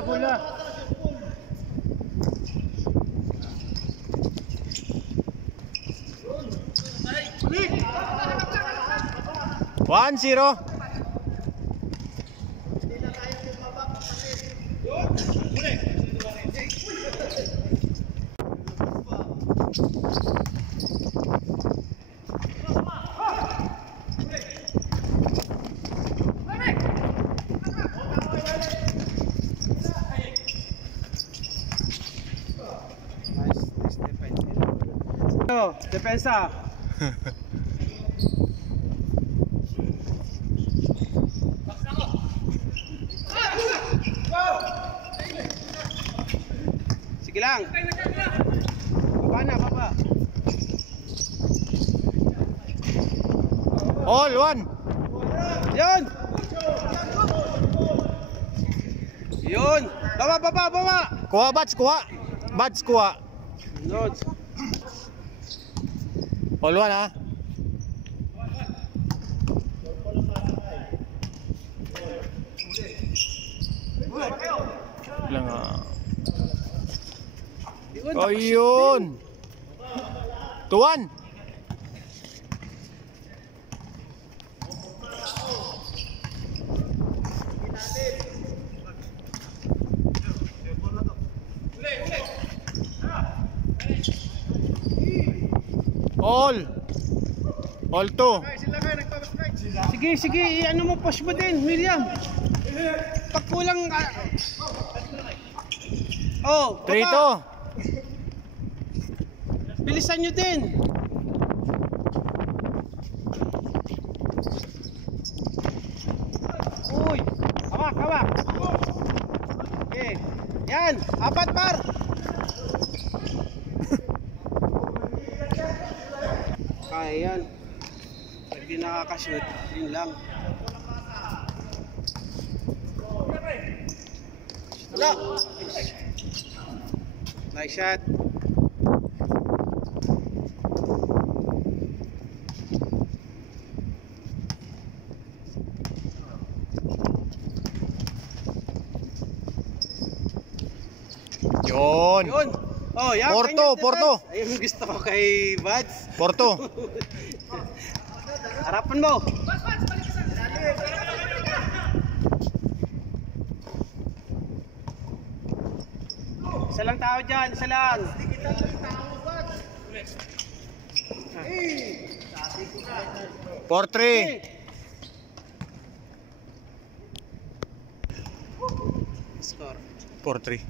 Bola. 1-0. Depensa. Sige lang. Baba. All one. Yun. Baba. Kuha, Bats, kuha. Yun. All one, ha? Lang, oh, yun. 2-1. All 2. Sige, ano mo, push mo din, Miriam. Pag kulang, 3-2. Bilisan nyo din. Uy, hawak. Okay, yan, 4 par. Ayan. Pag di nakakashoot, yun lang. Wala. Nice shot. Yun. Oh, yan. Porto. Ayun gusto ko kay Buds. Porto. Harapan mo. Isa lang tao dyan, isa lang. 4-3. Score 4-3.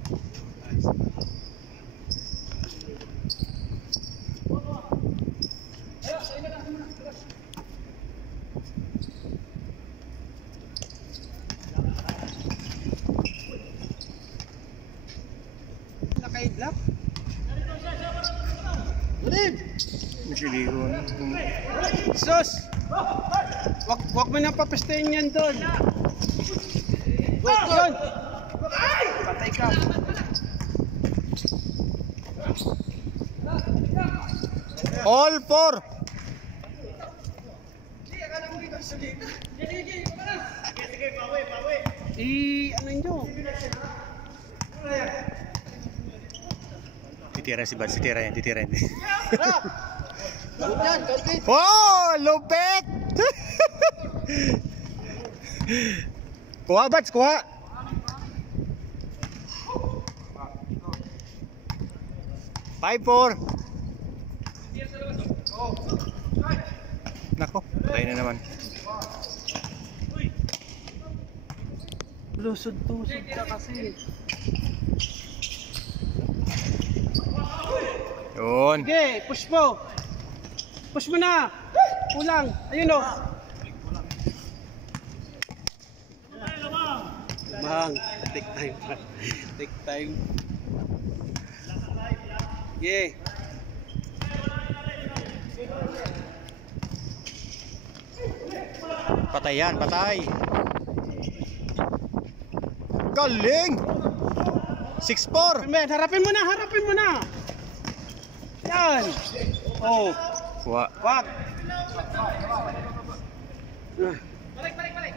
Naka-block. Masiligo na. Sus! Wag mo nang papastayin yan doon. Yun! Patay ka. All 4. Ano nyo? Titira si Bad, titira yan. Oh, lupit! Kuha, Bats, kuha. Five, 4. Nako, patay na naman. Lusod-tusod ka kasi. Yun. Okay, push mo. Push mo na. Kulang. Ayun o. Lamang. Take time. Yeah. patay yan, patay. Galing! 6-4. Men, harapin mo na, harapin mo na. Yan. Oh, Kuha. wag. Balik.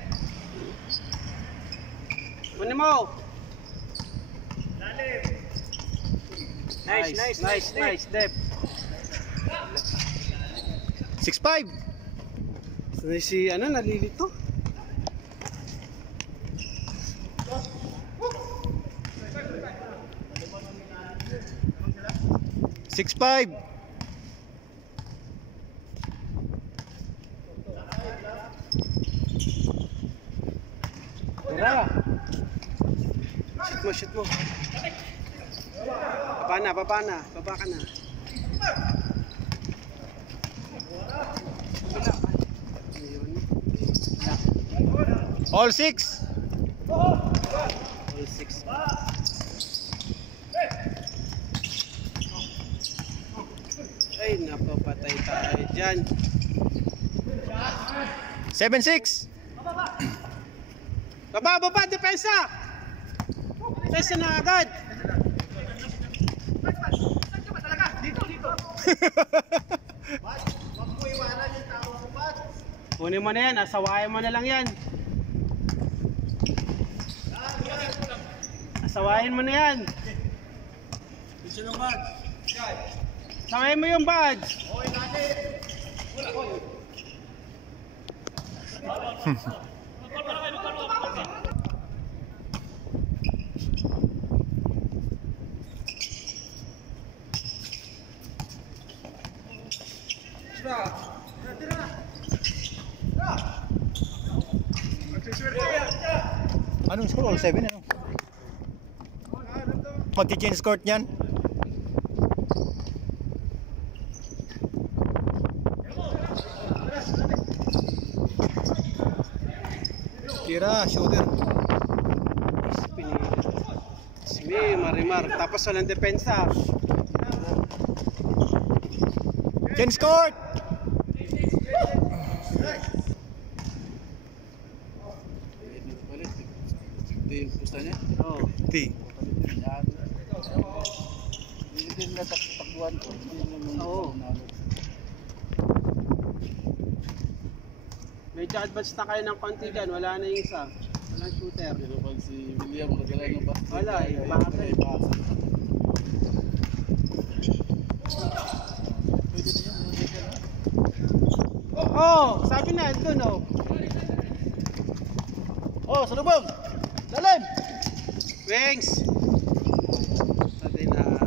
Kunin mo. Nice, Dep. 6-5. Si ano, nalilito. Six five. Tara. Shoot mo. Baba ka na. All 6. All 6. Ay, napapatay tayo dyan. 7-6. Baba, depensa! Depensa na agad! Kunin mo na yan, asawayan mo na lang yan. Asawayan mo na yan. Sawayin mo yung badge. Anong score? All 7 ano? Magki-change court niyan. Tira, shooter. Marimar, tapos walang depensa. Change court. Yung pusta niya? Oh. T. Hindi din natakbuhan ko. Oo. Medyo advance na kayo ng konti dyan, wala na yung isa. Walang shooter. Pero pag si William nagalang ng basket, Wala, ay bakit? pasa. Pwede na yan, hindi ka na. Oh, sabi na, doon oh. Oh, sa lubong! Dalim! Wings! Sabi na,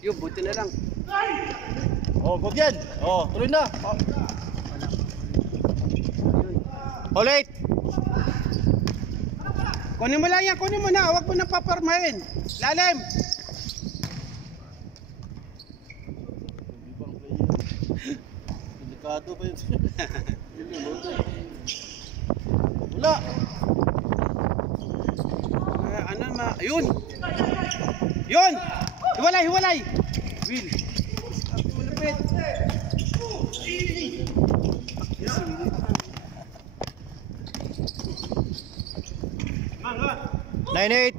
yun, buti na lang. Oh, good yan! Oh, tuloy na! Oh. All 8. Kunin mo lang yan, kunin mo na, huwag mo na paparmahin. Lalim! Ibang player. Delikado pa yun. Wala! Ayun! Yun! Hiwalay! Will! Malupit! 9-8.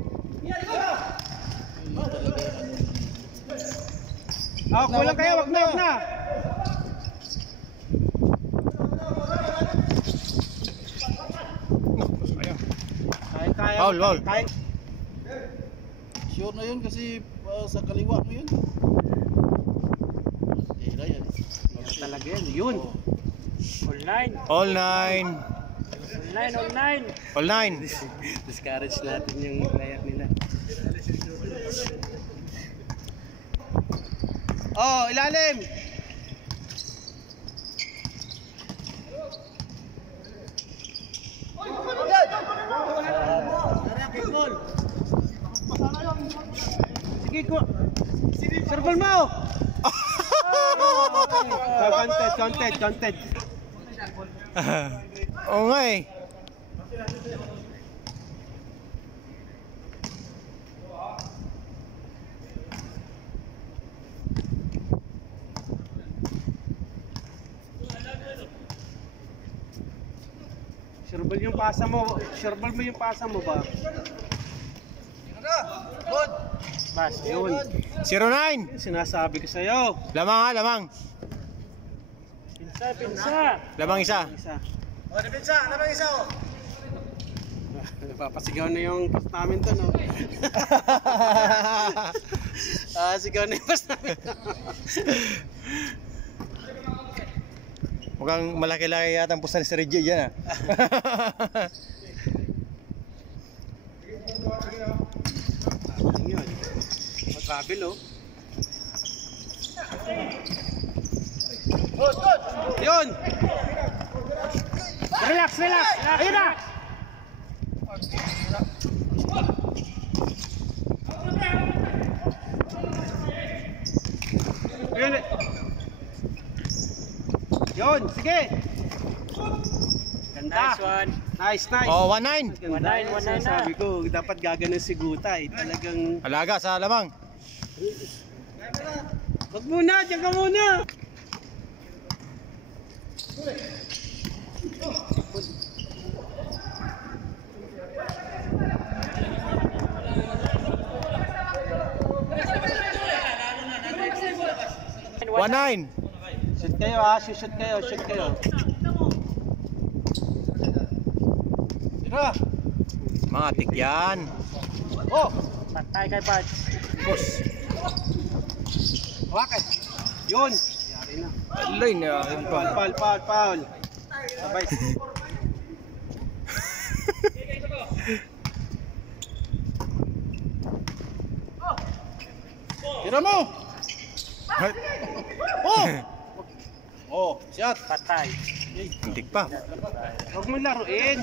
Oh, kulang kayo, wag na! Kaya. Foul. Kaya. Sure na yun kasi sa kaliwa mo yun. Tira yan. Talaga yan, yun. All 9. All 9. Discourage natin yung player nila. Oh, ilalim! Sige ko. Serval mo! Counted. Oo nga eh. Sureball yung pasa mo. Sureball mo yung pasa mo ba? Good. Bas, yun. 09. Sinasabi ko sa'yo. Lamang ha, lamang. Pinsa. Lamang isa. Isa. O, depensa. Lamang isa o. Napapasigaw na yung post namin to, no? Sigaw na yung post namin. Mukhang malaki-laki yata ang pusta ni Sir Reggie dyan, ha? Yun. Matravel, oh. Good, good. Yun! Relax, relax! Ayun na! Yun! Yun! Sige! Ganda! Nice one. Nice, nice! Oh, 19. Ganda. 1-9 na. Sabi ko, dapat gaganon si Gutay. Talagang... Alaga sa lamang. Wag muna! Diyan ka muna! One nine. Shoot kayo ha! Shoot kayo! Shoot kayo! Tira. Mga tik yan. Oh. Patay kay Bad. Boss. Hawakan! Yun! Yari na. Alay na. Foul! Sabay. Tira mo. Oh. Oh, shot. Patay. Hintik pa. Huwag mo laruin!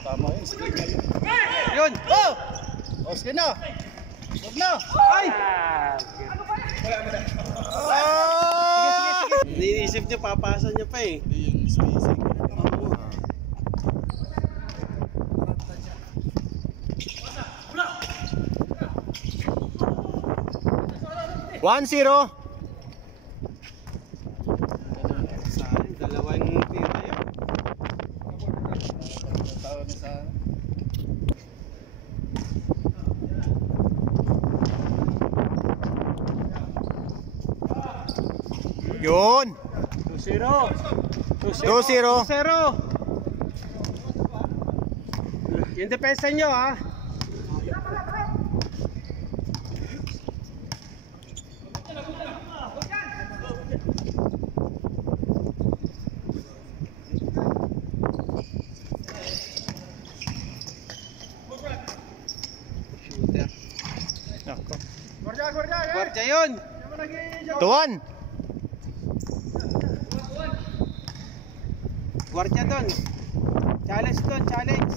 Tama yun. Sige. Yun! Oh. Oh, sige na. Huwag na. Ay! Ah, Iniisip niyo, papasa niya pa eh. Hindi yung spacing. 1-0. Sayang, dalawang tira yun. Tao na sa... Yun. 2-0. 2-0. 0! Yung depensa nyo ha. Shooter. Nako. Gwardiya yun! 2-1. Gwardiya doon. Challenge doon, challenge.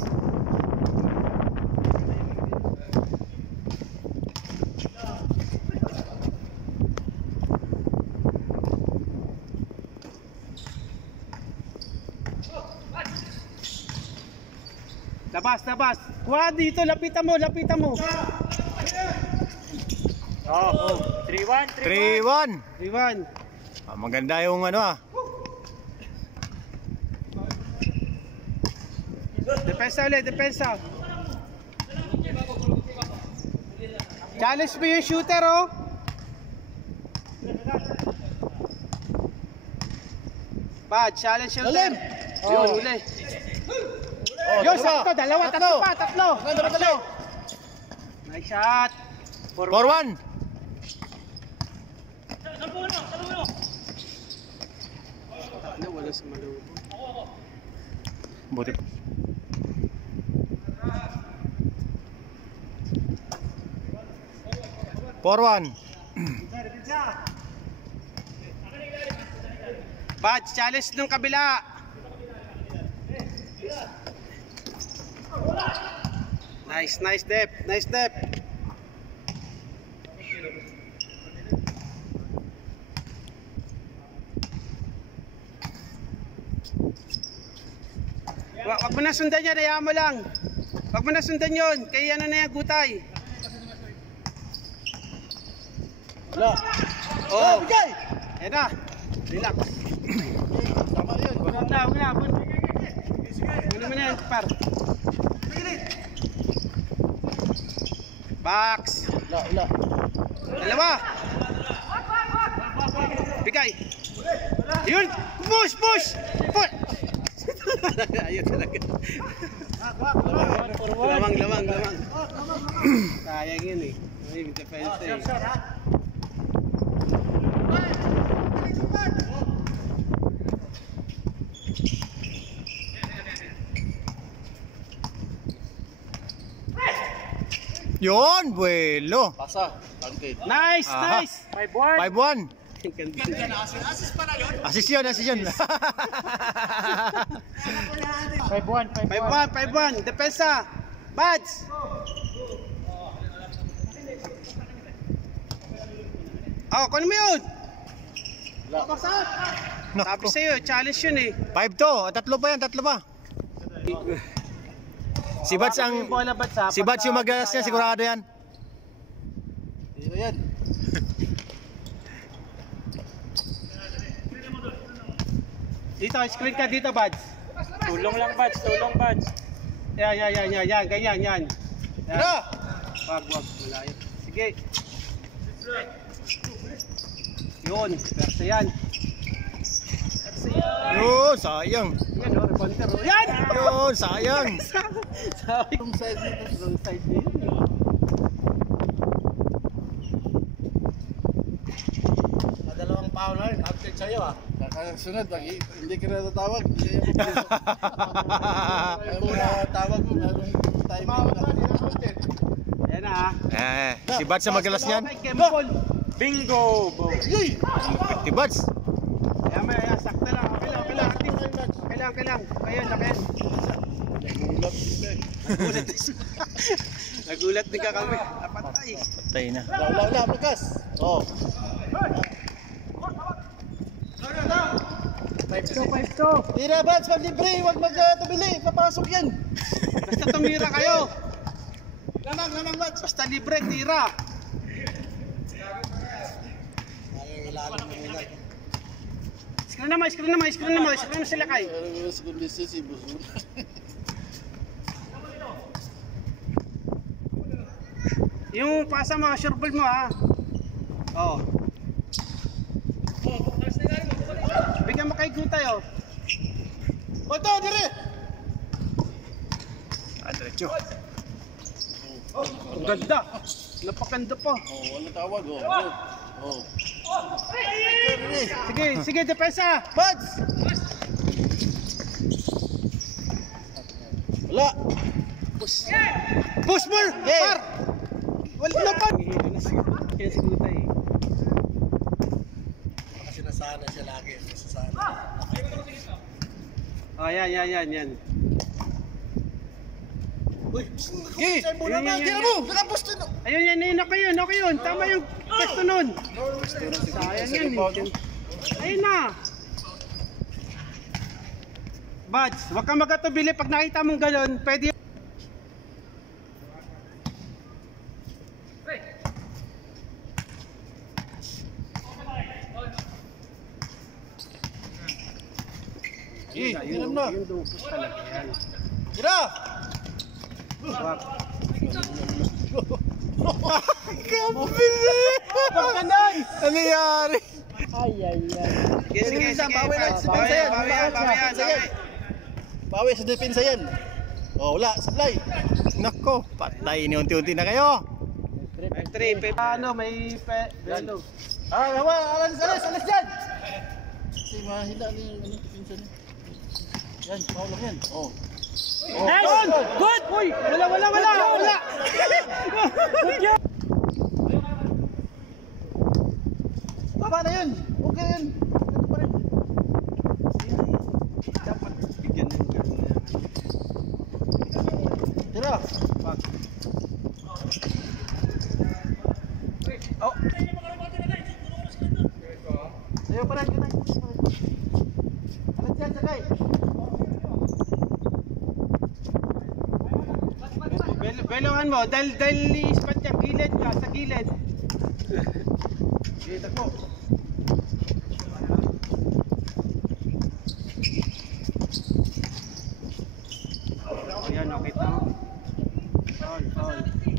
Labas. Kuha dito, lapitan mo. Oh, 3-1. 3-1. Iwan. Maganda yung ano ah. Depensa ulit, depensa. Challenge mo yung shooter, oh. Bad, challenge shooter. Lalim! Yun, uli. Oh, Yun, dalawa. sakto, dalawa, tatlo. Tatlo. Nice shot. 4-1. Ano, wala sa malubo. Buti. Forwan. Bad, challenge ng kabila. Nice dep. Wag mo na sundan yan, hayaan mo lang. Wag mo na sundan yun, kaya ano na yan, Gutay. Wala. Oh, Bigay! ayan na. Relax. Tama yun. Wag na. Muna mo na yan. yan, par. Box. Wala. Dalawa. Bigay. Yun. Push. Ayun talaga. Lamang. Sayang yun eh. May defense eh. Yun, buwelo. Pasa. Tangkit. Nice. Aha. 5-1. 5-1. Assist yun. 5-1. Depensa. Bads. Oh, kunin mo yun. Sabi sa'yo, challenge yun eh. 5-2. Tatlo pa. Si Bats ang... Bola, Bads, ha? Si Bats yung magalas niya, sigurado yan. Dito yan. Dito, screen ka dito, Bads. Tulong lang, Bads. Yan. Ganyan, yan. Tira! Wag. Malayo. Sige. Yun, persa yan. Yun, sayang. Yan, counter. Yan! Yun, sayang. Sabi kong side dito, wrong side dito. Dalawang foul na rin. Update sa'yo ah. Kakasunod, hindi ka na tatawag. Ayaw mo na tawag mo. Anong time mo na. Yan na. Si Bats ang magalas niyan. Okay, Kempol. Bingo! Yay! Si Bats. Yan, sakta lang. Okay lang. Ayun, nakaya. Nagulat din ka kami. Napatay. Patay na. Wala, bagas. Oh. 5-2. Tira, Bats, pag libre, huwag magtabili. Papasok yan. Basta tumira kayo. Lamang, Bats. Basta libre, tira. Screen naman sila kay. Yung pasa mo, sure ball mo ha. Oo. Bigyan mo kay Gutay oh. Oto, dire! Diretso. Ang ganda. Napakanda pa. Wala tawag, Sige, depensa. Bats! Wala! Push more! Hey! Par! Wala na pa! Kaya si Gutay eh. Kasi nasana siya lagi. Nasasana. Oh, yan. Uy! Gi! Tira mo! Nakaposto na! Ayun, okay yun. Tama yung pesto nun. Sayang yan eh. Ayun na. Bads, huwag kang magkatubili pag nakita mong galon, pwede yun. Gi! Tira mo na! Yung dupos talaga yan. Tira! Wag. Kabili! Pagkanan! Ano nangyari? Sige. Bawi lang sa depensa yan. Bawi sa depensa yan. Oh, wala. Supply. Nako, patay ni unti-unti na kayo. 3, ano, may belo. Alas dyan! Kasi mahila na yung depensa niya. Yan, foul lang yan. Oh. Nice! Good! Uy! Wala! Tama na yun! Okay yun! Ganito pa rin. Dapat bigyan ng gano'n na. Tira! Oh! Ayaw pa rin, ganay. Alas dyan, sakay! Belohan mo, dahil ispat niya, gilid ka, sa gilid. Dito ko.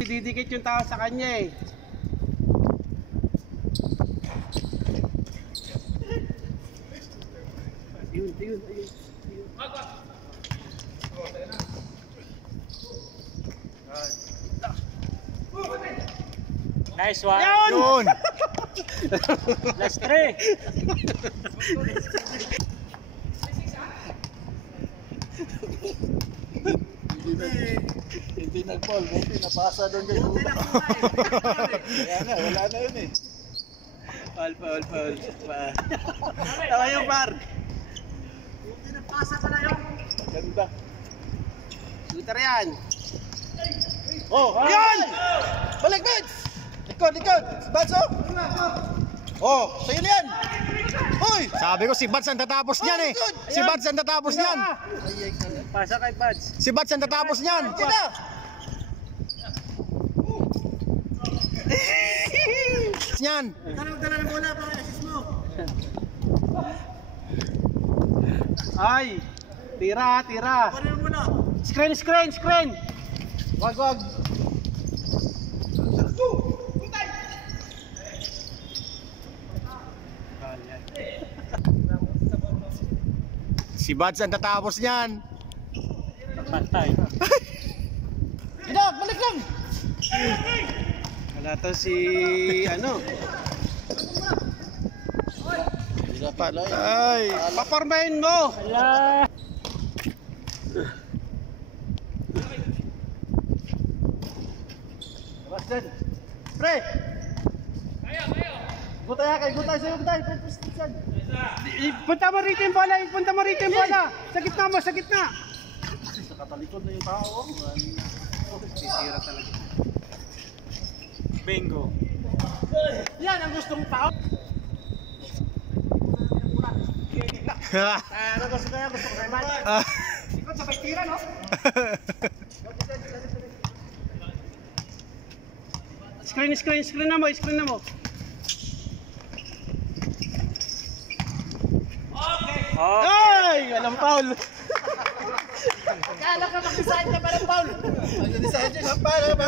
Didikit yung tao sa kanya eh. Ayun. Nice one. Yun! Last 3. Hindi nag-ball, buti napasa doon kay Buti. Kaya nga, wala na yun eh. Foul. Tama yung par. Ganda. Shooter yan. Oh, Yan! balik, Mads! Likod! Mads, oh! Oh, sa'yo na yan! Hoy! Sabi ko si Bats ang tatapos niyan eh. Si Bats ang tatapos niyan. Pasa kay Pads. Si Bats ang tatapos niyan. Sino? Niyan. Ay! Tira. Screen! Wag! Si Bats ang tatapos niyan. Pantay. Ginag, balik lang! Wala to si ano. Patay. Papormahin mo. Ala. Labas dyan! Pre! Gutay sa'yo, gutay! Punta mo rito yung bola. Sa gitna. Sa katalikod na yung tao. Sisira talaga. Bingo. Yan ang gustong tao. Gusto ko kay Matt. Ikot sa tira, no? Screen na mo. Oh. Ay! Walang foul. Kala ka mag-decide na parang Paul! Mag-decide na para